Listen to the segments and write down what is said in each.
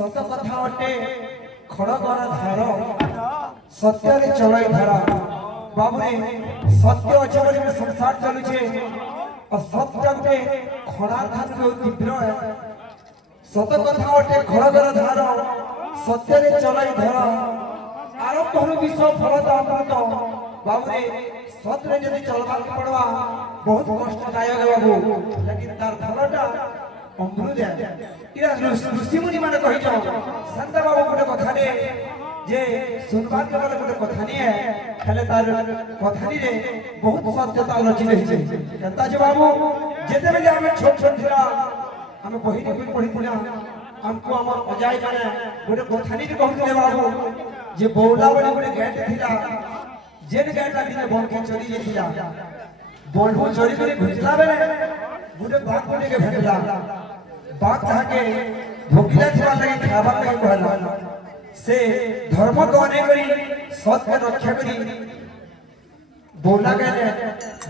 सत कथा अटे खड़गर धार सत्य चलई धारा बाबुरे सत्य अच्छे बोली संसार चलुचे और सत्य के खड़ा धान के तीव्र है सत कथा अटे खड़गर धार सत्य चलई धारा आरंभ हो विश्व फलता अमृत बाबुरे सत्य जदि चलवा पड़वा बहुत कष्टदायक बाबू लेकिन तार फलटा अमृत इरा ऋषि मुनि माने कहि जाओ संत बाबू गोटे कथा रे जे सुनबार के वाला गोटे कथा नहीं है खाले तार कथा रे बहुत सत्यता लचि रही छे केनता जे बाबू जेते बेले हमें छोट छोट थिला हमें बही रे पढ़ी थिला हमको हमर अजाय माने गोटे कथा रे कहथिले बाबू जे बौला बड़ी गोटे गेट थिला जेन गेटा दिने बन के चली जेथिला बोलहु चोरी करे घुसला बेले गोटे बाघ कोने के भेटला बाघ ताके भोगिला थिबा लागि खाबा लागि कहला से धर्म को अने करी सत्य रक्षा करी बोला कहले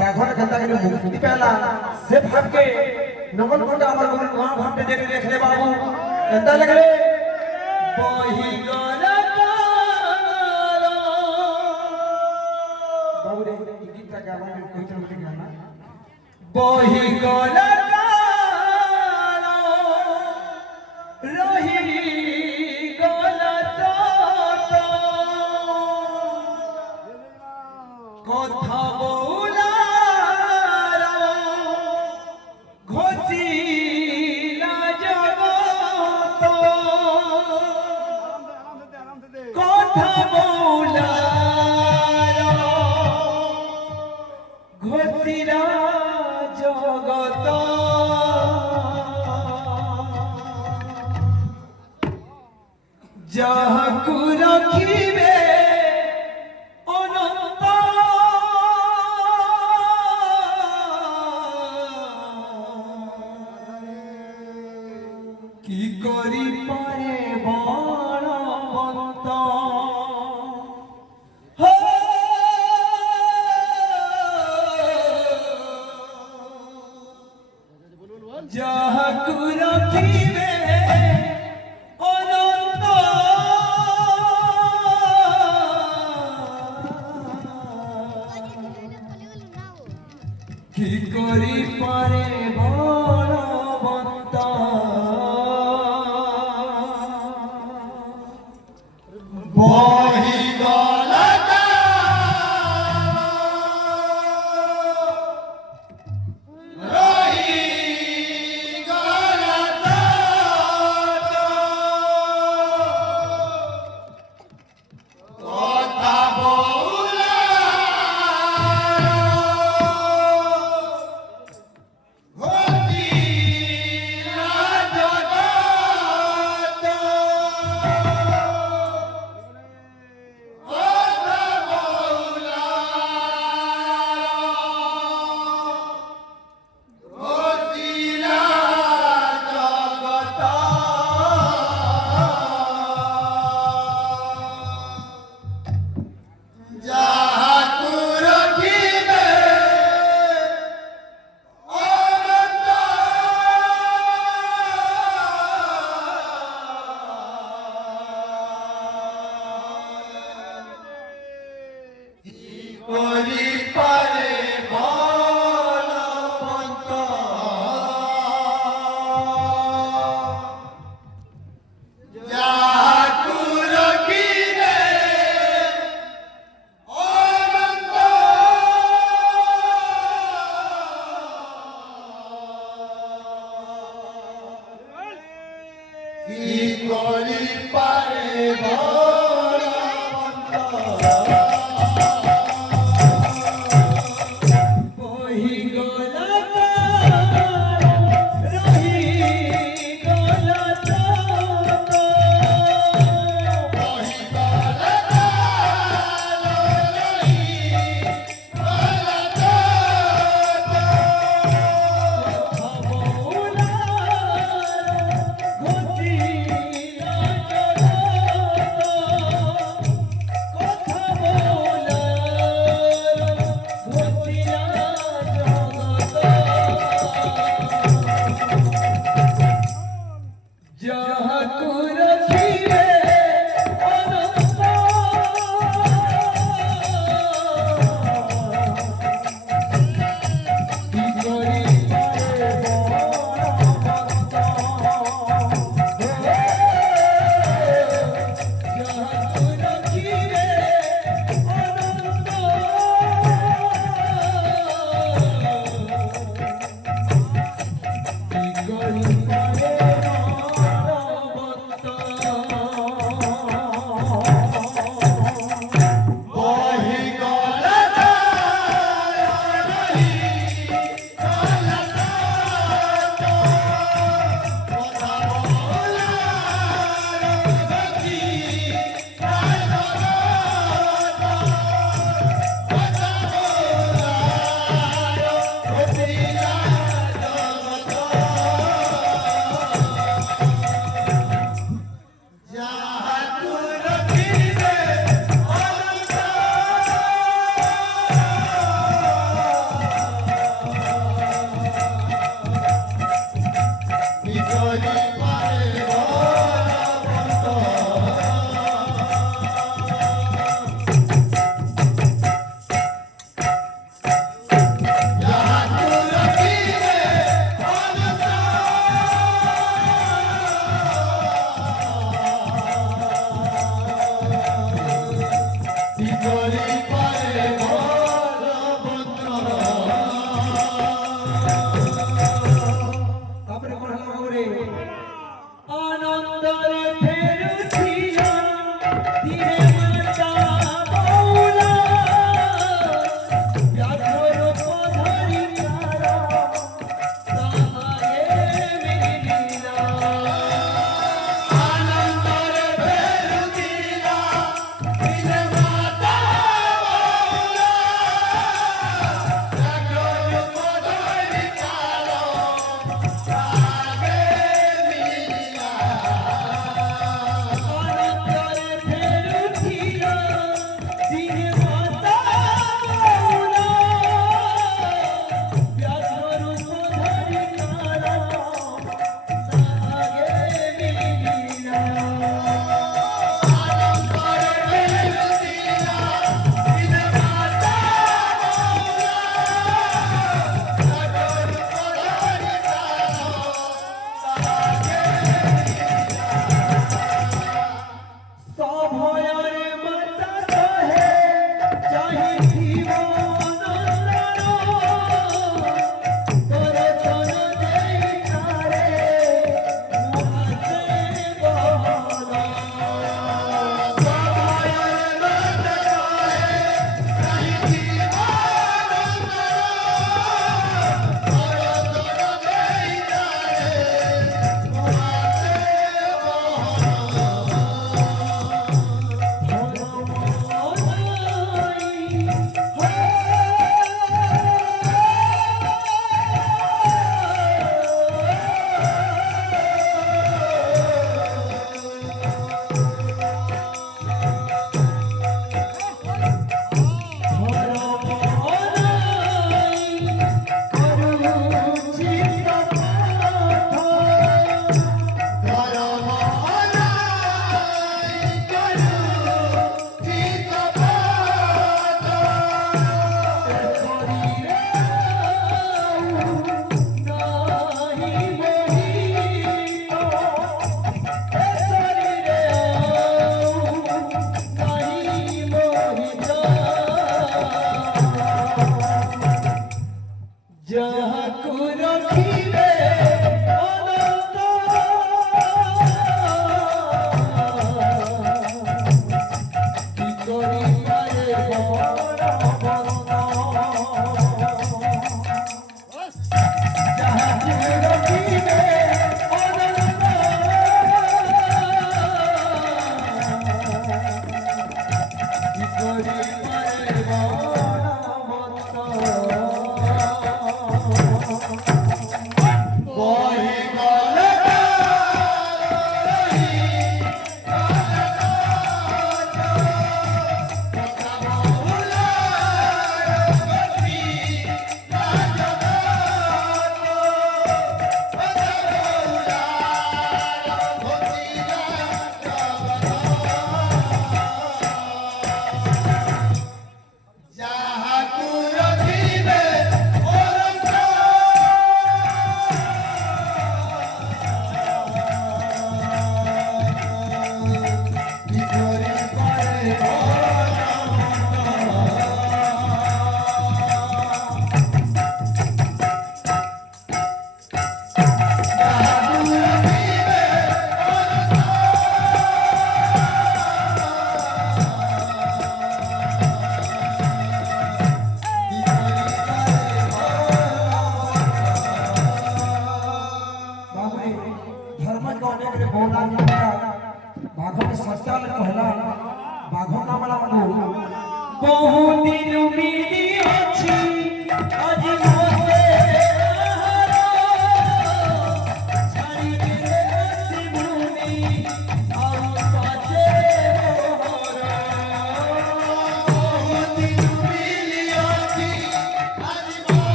बाघन कथा करी मुक्ति पहला से भाग के नगल कोटा हमर वहां भाग के देख ले बाबू एंता लगले बही गला बाबू रे गीत का गावा कोई चलते गाना बही गला কথা বলার ঘটিলা জগত কথা বলার ঘটিলা জগত যাহাকু রাখিবে কি করি পারে বলবন্ত যাহাকু রাখিবে অনন্ত কি করি পারে বলবন্ত বহি গলাটা রহি গলাটা কথা বলা ঘটিলা জগত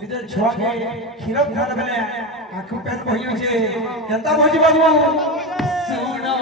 ନିଜର ଛୁଆକେ କ୍ଷୀର ଖାଇଲା ବେଲେ ଆଖୁ ପେନ୍ ବହି ଅଛି କେନ୍ତା ବହି ବାବୁ